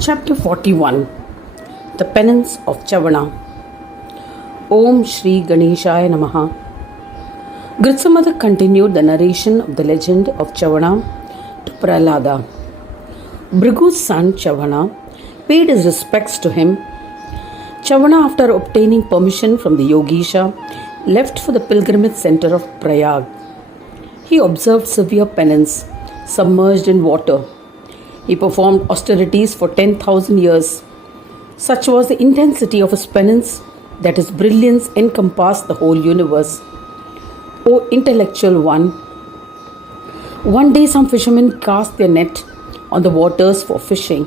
Chapter 41. The Penance of Chyavana. Om Shri Ganeshaya Namaha. Gritsamada continued the narration of the legend of Chyavana to Prahlada. Bhrigu's son Chavana paid his respects to him. Chyavana, after obtaining permission from the Yogisha, left for the pilgrimage center of Prayag. He observed severe penance, submerged in water. He performed austerities for 10,000 years. Such was the intensity of his penance that his brilliance encompassed the whole universe. O intellectual one day some fishermen cast their net on the waters for fishing.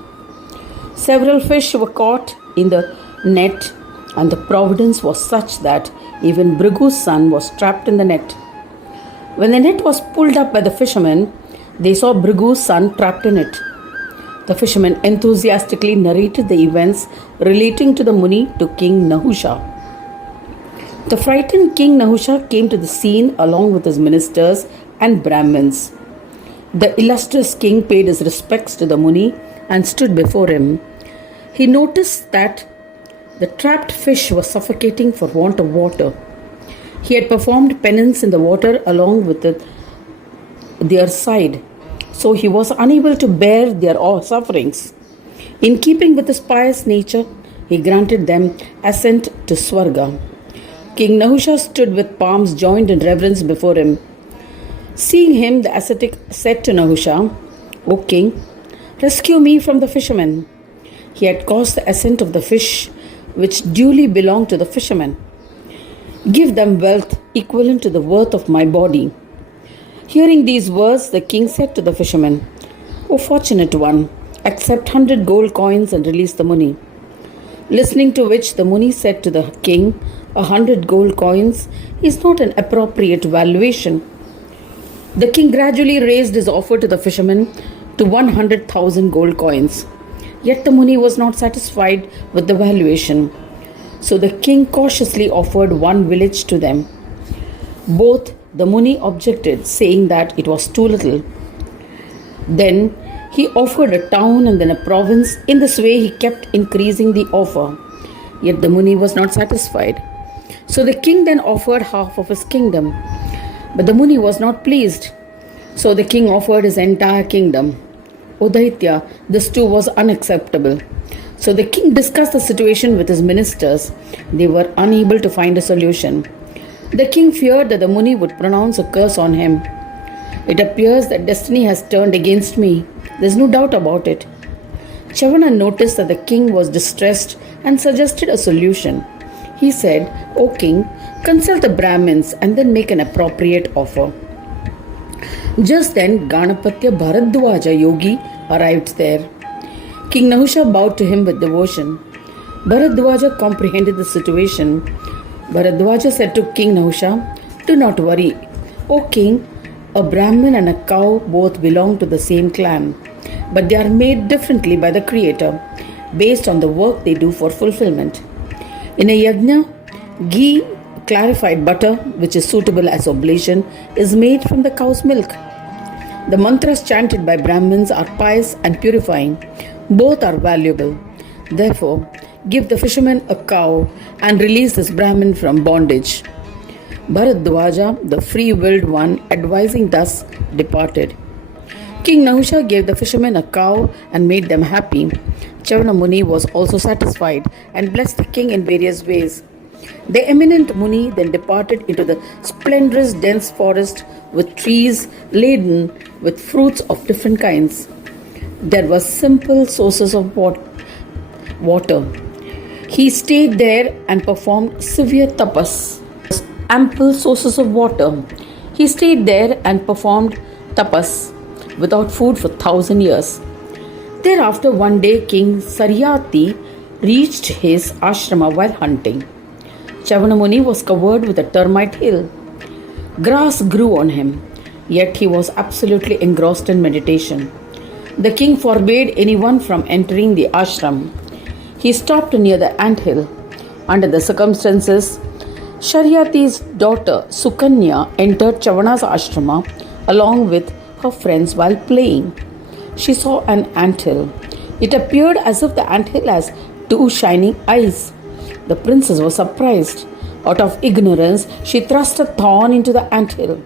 Several fish were caught in the net, and the providence was such that even Bhrigu's son was trapped in the net. When the net was pulled up by the fishermen, they saw Bhrigu's son trapped in it. The fishermen enthusiastically narrated the events relating to the Muni to King Nahusha. The frightened King Nahusha came to the scene along with his ministers and Brahmins. The illustrious king paid his respects to the Muni and stood before him. He noticed that the trapped fish was suffocating for want of water. He had performed penance in the water along with their side, so he was unable to bear their sufferings. In keeping with his pious nature, he granted them ascent to Swarga. King Nahusha stood with palms joined in reverence before him. Seeing him, the ascetic said to Nahusha, "O king, rescue me from the fishermen." He had caused the ascent of the fish, which duly belonged to the fishermen. "Give them wealth equivalent to the worth of my body." Hearing these words, the king said to the fisherman, "O fortunate one, accept 100 gold coins and release the Muni." Listening to which, the Muni said to the king, 100 gold coins is not an appropriate valuation. The king gradually raised his offer to the fisherman to 100,000 gold coins. Yet the Muni was not satisfied with the valuation. So the king cautiously offered one village to them. Both the Muni objected, saying that it was too little. Then he offered a town and then a province. In this way he kept increasing the offer. Yet the Muni was not satisfied. So the king then offered half of his kingdom. But the Muni was not pleased. So the king offered his entire kingdom. O Daitya, this too was unacceptable. So the king discussed the situation with his ministers. They were unable to find a solution. The king feared that the Muni would pronounce a curse on him. "It appears that destiny has turned against me. There is no doubt about it." Chavana noticed that the king was distressed and suggested a solution. He said, "O king, consult the Brahmins and then make an appropriate offer." Just then, Ganapatya Bharadwaja yogi arrived there. King Nahusha bowed to him with devotion. Bharadwaja comprehended the situation. Bharadwaja said to King Nahusha, "Do not worry, O king, a Brahmin and a cow both belong to the same clan, but they are made differently by the Creator, based on the work they do for fulfillment. In a yajna, ghee, clarified butter, which is suitable as oblation, is made from the cow's milk. The mantras chanted by Brahmins are pious and purifying. Both are valuable. Therefore, give the fisherman a cow and release this Brahmin from bondage." Bharadwaja, the free-willed one, advising thus, departed. King Nahusha gave the fishermen a cow and made them happy. Chyavana Muni was also satisfied and blessed the king in various ways. The eminent Muni then departed into the splendorous dense forest with trees laden with fruits of different kinds. There were simple sources of water. He stayed there and performed severe tapas. Ample sources of water. He stayed there and performed tapas without food for 1,000 years. Thereafter, one day, King Shariati reached his ashrama while hunting. Chyavana Muni was covered with a termite hill. Grass grew on him, yet he was absolutely engrossed in meditation. The king forbade anyone from entering the ashram. He stopped near the anthill. Under the circumstances, Shariati's daughter Sukanya entered Chavana's ashrama along with her friends while playing. She saw an anthill. It appeared as if the anthill has two shining eyes. The princess was surprised. Out of ignorance, she thrust a thorn into the anthill.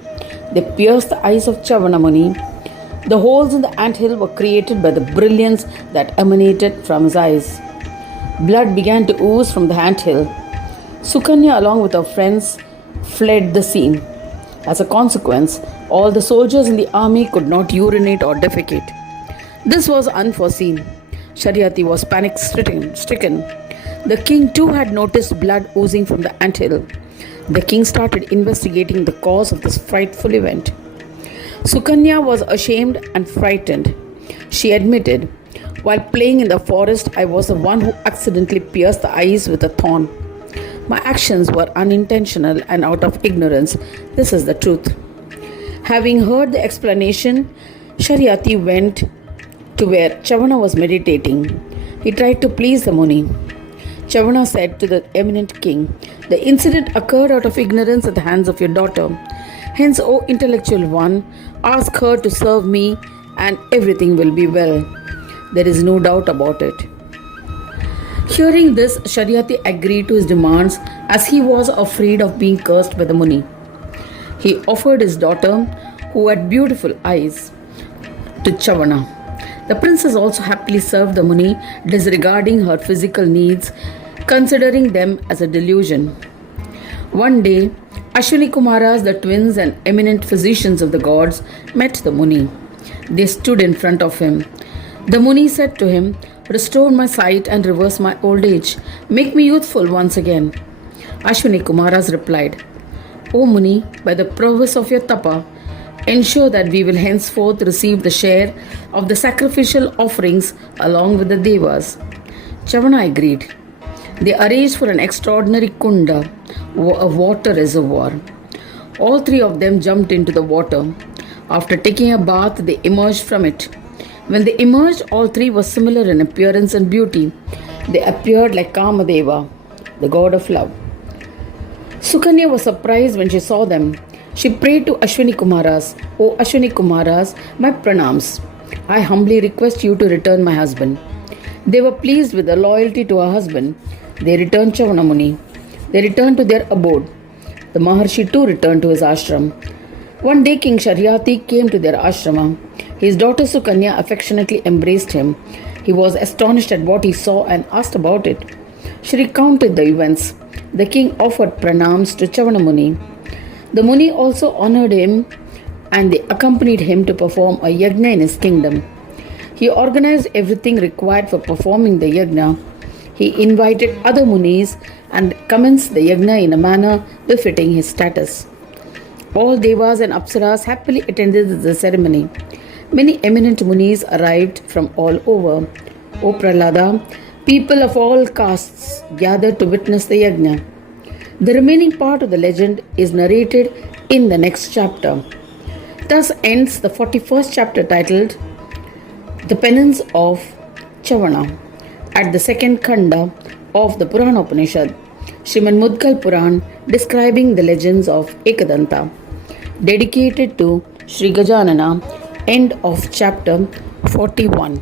They pierced the eyes of Chyavana Muni. The holes in the anthill were created by the brilliance that emanated from his eyes. Blood began to ooze from the anthill. Sukanya, along with her friends, fled the scene. As a consequence, all the soldiers in the army could not urinate or defecate. This was unforeseen. Shariati was panic stricken. The king too had noticed blood oozing from the anthill. The king started investigating the cause of this frightful event. Sukanya was ashamed and frightened. She admitted, "While playing in the forest, I was the one who accidentally pierced the eyes with a thorn. My actions were unintentional and out of ignorance. This is the truth." Having heard the explanation, Shariati went to where Chavana was meditating. He tried to please the Muni. Chavana said to the eminent king, "The incident occurred out of ignorance at the hands of your daughter. Hence, O intellectual one, ask her to serve me and everything will be well. There is no doubt about it." Hearing this, Shariati agreed to his demands as he was afraid of being cursed by the Muni. He offered his daughter, who had beautiful eyes, to Chavana. The princess also happily served the Muni, disregarding her physical needs, considering them as a delusion. One day, Ashwini Kumaras, the twins and eminent physicians of the gods, met the Muni. They stood in front of him. The Muni said to him, "Restore my sight and reverse my old age. Make me youthful once again." Ashwini Kumaras replied, "O Muni, by the prowess of your tapa, ensure that we will henceforth receive the share of the sacrificial offerings along with the devas." Chavana agreed. They arranged for an extraordinary kunda, a water reservoir. All three of them jumped into the water. After taking a bath, they emerged from it. When they emerged, all three were similar in appearance and beauty. They appeared like Kamadeva, the god of love. Sukanya was surprised when she saw them. She prayed to Ashwini Kumaras, "O Ashwini Kumaras, my pranams. I humbly request you to return my husband." They were pleased with the loyalty to her husband. They returned Chavana Muni. They returned to their abode. The Maharshi too returned to his ashram. One day King Shariati came to their ashrama. His daughter Sukanya affectionately embraced him. He was astonished at what he saw and asked about it. She recounted the events. The king offered pranams to Chavana Muni. The Muni also honored him and they accompanied him to perform a yajna in his kingdom. He organized everything required for performing the yajna. He invited other Munis and commenced the yajna in a manner befitting his status. All devas and apsaras happily attended the ceremony. Many eminent Munis arrived from all over. O Prahlada, people of all castes gathered to witness the yajna. The remaining part of the legend is narrated in the next chapter. Thus ends the 41st chapter titled The Penance of Chyavana at the second khanda of the Purana Upanishad, Sriman Mudkal Purana, describing the legends of Ekadanta, dedicated to Sri Gajanana. End of chapter 41.